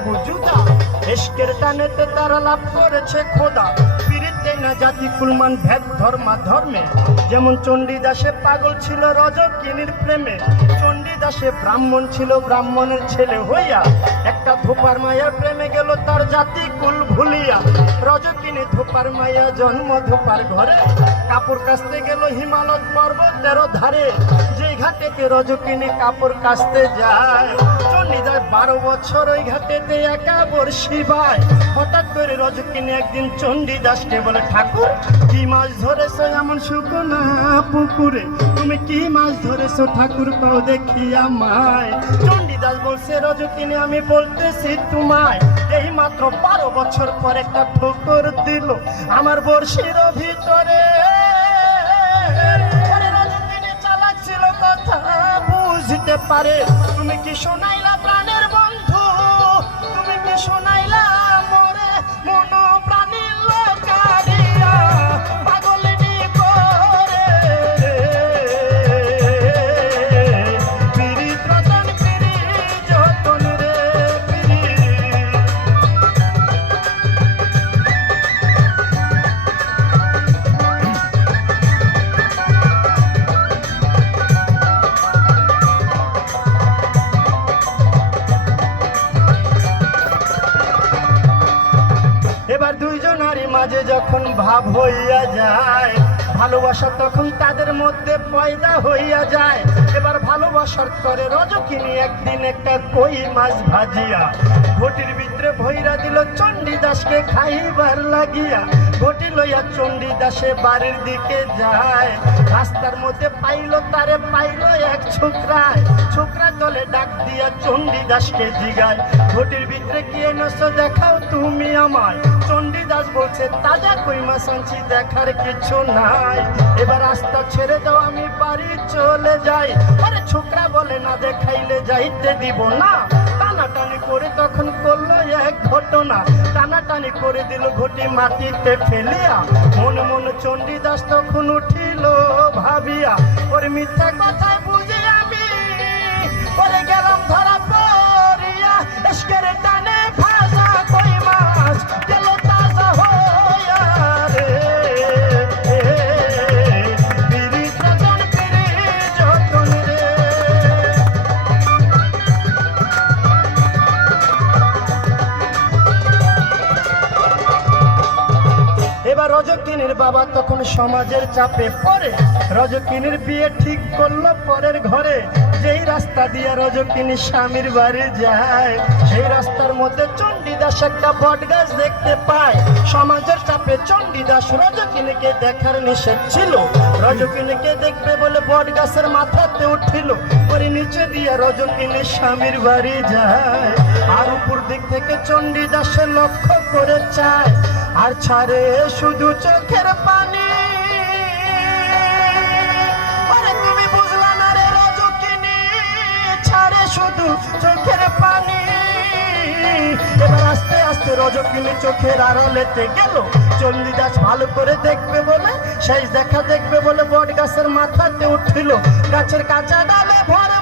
তবু জুদা, ইশকের টানেতে তারা লাভ করেছে খোদা। পিরিতে না জাতি কুলমান ভেদ ধর্মা ধর্মে, যেমন চণ্ডীদাসে পাগল ছিল রজকিনীর প্রেমে। চণ্ডীদাসে ব্রাহ্মণ ছিল, ব্রাহ্মণের ছেলে হইয়া একটা ধোপার মায়ার প্রেমে গেল তার জাতি কুল ভুলিয়া। রজকিনী ধোপার মায়া, জন্ম ধোপার ঘরে, কাপড় কাচতে গেল হিমালয় পর্বতের ধারে। যে ঘাটেতে রজকিনী কাপড় কাচতে যায়, চণ্ডীদাস 12 বছর ওই ঘাটেতে একা বর্ষি বায়। হঠাৎ করে রজকিনী একদিন চণ্ডীদাসকে বলে, ঠাকুর কি মাছ ধরেছো এমন শুকনা পুকুরে? তুমি কি মাছ ধরেছো ঠাকুর, কও দেখি আমায়। চণ্ডীদাস বলছে, রজকিনী আমি বলতেছি তোমায়, এই মাত্র 12 বছর পর একটা ঠোকর দিল আমার বর্ষির ভিতরে। রজকিনী চালাক ছিল, কথা বুঝতে পারে। তুমি কি শোনাইলা প্রাণের বন্ধু, তুমি কি শোনাইলা মোরে মন প্রাণীর লোকারিয়া, পাগলিনী করে পিরিত রতন পিরিত যতন রে পিরিত। এবার দুইজনারই মাঝে যখন ভাব হইয়া যায়, ভালোবাসা তখন তাদের মধ্যে পয়দা হইয়া যায়। এবার ভালোবাসার করে রজকিনী একদিন একটা কই মাছ ভাজিয়া ঘটির ভিতরে ভইরা দিল চণ্ডীদাসকে খাইবার লাগিয়া। ঘটি লইয়া চণ্ডীদাসে বাড়ির দিকে যায়, রাস্তার মধ্যে পাইল তারে, পাইল এক ছোকরায়। ছোকরা দলে ডাক দিয়া চণ্ডীদাসকে জিগায়, ঘটির ভিতরে কি এনেছো দেখাও তুমি আমায়। চণ্ডীদাস বলছে, তাজা কই মাছ আনছি, দেখার কিছু নাই। এবার রাস্তা ছেড়ে দাও, আমি বাড়ি চলে যাই। আরে ছোকরা বলে, না দেখাইলে যাইতে দিব না। টানাটানি করে তখন করলো এক ঘটনা, টানাটানি করে দিল ঘটি মাটিতে ফেলিয়া। মনে মনে চণ্ডীদাস তখন উঠিল ভাবিয়া, ওর মিথ্যা কথায় বুঝি আমি পরে গেলাম ধরা পড়িয়া। ইশকের টানে ভাজা কই মাছ গেল তাজা হইয়া রে, পিরিত রতন পিরিত যতন রে। এবার রজকিনীর বাবা তখন সমাজের চাপে পড়ে, রজকিনীর বিয়ে ঠিক করলো পরের ঘরে। যেই রাস্তা দিয়ে রজকিনী স্বামীর বাড়ি যায়, সেই রাস্তার মধ্যে চণ্ডীদাস একটা বট গাছ দেখতে পায়। সমাজের চাপে চণ্ডীদাস রজকিনীকে দেখার নিষেধ ছিল, রজকিনীকে দেখবে বলে বট গাছের মাথাতে উঠিল। পরে নিচে দিয়ে রজকিনী স্বামীর বাড়ি যায়, আর উপর দিক থেকে চণ্ডীদাসের লক্ষ্য করে চায়, আর ছাড়ে শুধু চোখের পানি। আরে তুমি বুঝলা না রে রজকিনী, ছাড়ে শুধু চোখের পানি। এবার আস্তে আস্তে রজকিনী চোখের আড়ালেতে গেল। চণ্ডীদাস ভালো করে দেখবে বলে, শেষ দেখা দেখবে বলে বট গাছের মাথাতে উঠিল। গাছের কাঁচা ডালে ভরে